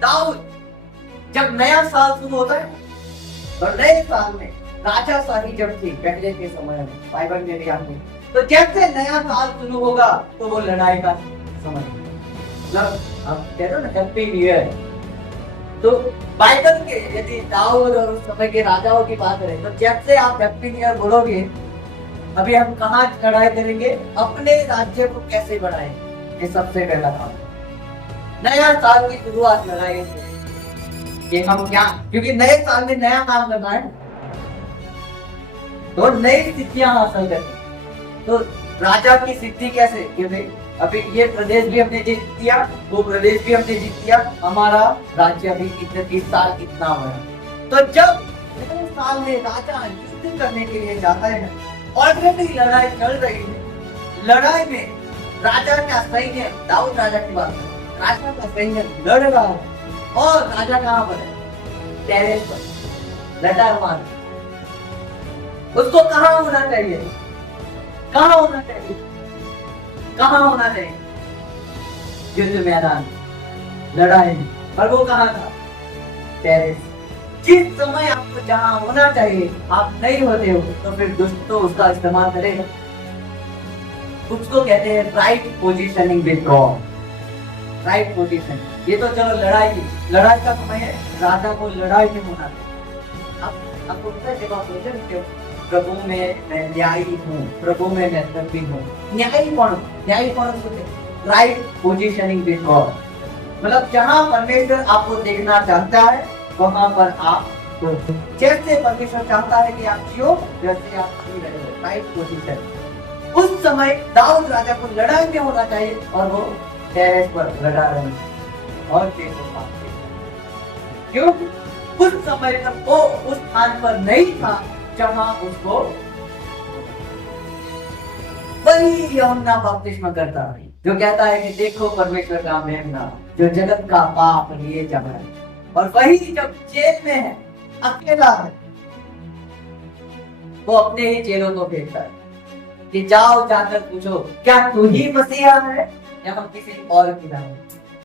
दाऊद जब नया साल शुरू होता है तो नए साल में राजाशाही जब थी पहले के समय में, बाइबल में भी आती, तो जैसे नया साल शुरू होगा तो वो लड़ाई का समय, मतलब आप कहते हो ना हैप्पी न्यू ईयर। तो बाइबल के यदि दाऊद और उस समय के राजाओं की बात करें तो जैसे आप हैप्पी न्यू ईयर बोलोगे, अभी हम कहाँ लड़ाई करेंगे, अपने राज्य को कैसे बढ़ाएंगे, ये सबसे पहला काम। नया साल की शुरुआत लड़ाई से, ये हम क्या, क्योंकि नए साल में नया काम करना है तो नई सिद्धियां हासिल करनी। तो राजा की सिद्धि कैसे, क्योंकि अभी ये प्रदेश भी हमने जीत लिया, वो प्रदेश भी हमने जीत लिया, हमारा राज्य अभी कितने 30 साल कितना बड़ा। तो जब नए साल में राजा युद्ध करने के लिए जाता है, ऑलरेडी लड़ाई चल रही है, लड़ाई में राजा का सैन्य, दाऊद राजा की बात है, राजा का सैन्य लड़ रहा है और राजा कहाँ पर है, टेरेस पर लटा हुआ है। उसको कहाँ होना चाहिए, कहाँ होना चाहिए, कहाँ होना चाहिए, युद्ध मैदान, लड़ाई, पर वो कहाँ था, टेरेस। जिस समय आपको जहाँ होना चाहिए आप नहीं होते हो तो फिर दुष्ट तो उसका इस्तेमाल करेगा। उसको कहते हैं right positioning with God, right position. ये तो चलो लड़ाई की, लड़ाई का समय है, राजा को लड़ाई में होना चाहिए। अब आपको पता है जब आप बोलते हो प्रभु में मैं न्यायी हूँ, प्रभु में मैं सत्य हूँ, न्यायी कौन, न्यायी कौन होते, राइट पोजीशनिंग विद गॉड, मतलब जहाँ परमेश्वर आपको देखना चाहता है वहां पर आप तो जैसे परमेश्वर चाहता है कि आप जियो वैसे आप जी रहे हो, राइट पोजीशन। उस समय दाऊद राजा को लड़ाई में होना चाहिए और वो टेरेस पर लड़ा रहे हैं और देखो क्यों, उस समय तक वो उस स्थान पर नहीं था जहां उसको वही यूहन्ना बपतिस्मा करता है जो कहता है कि देखो परमेश्वर का मेमना जो जगत का पाप लिए जा रहा है। और वही जब जेल में है, अकेला है, वो अपने ही चेलों को भेजता है कि जाओ जाकर पूछो क्या तू ही मसीहा है या हम किसी और की नाम।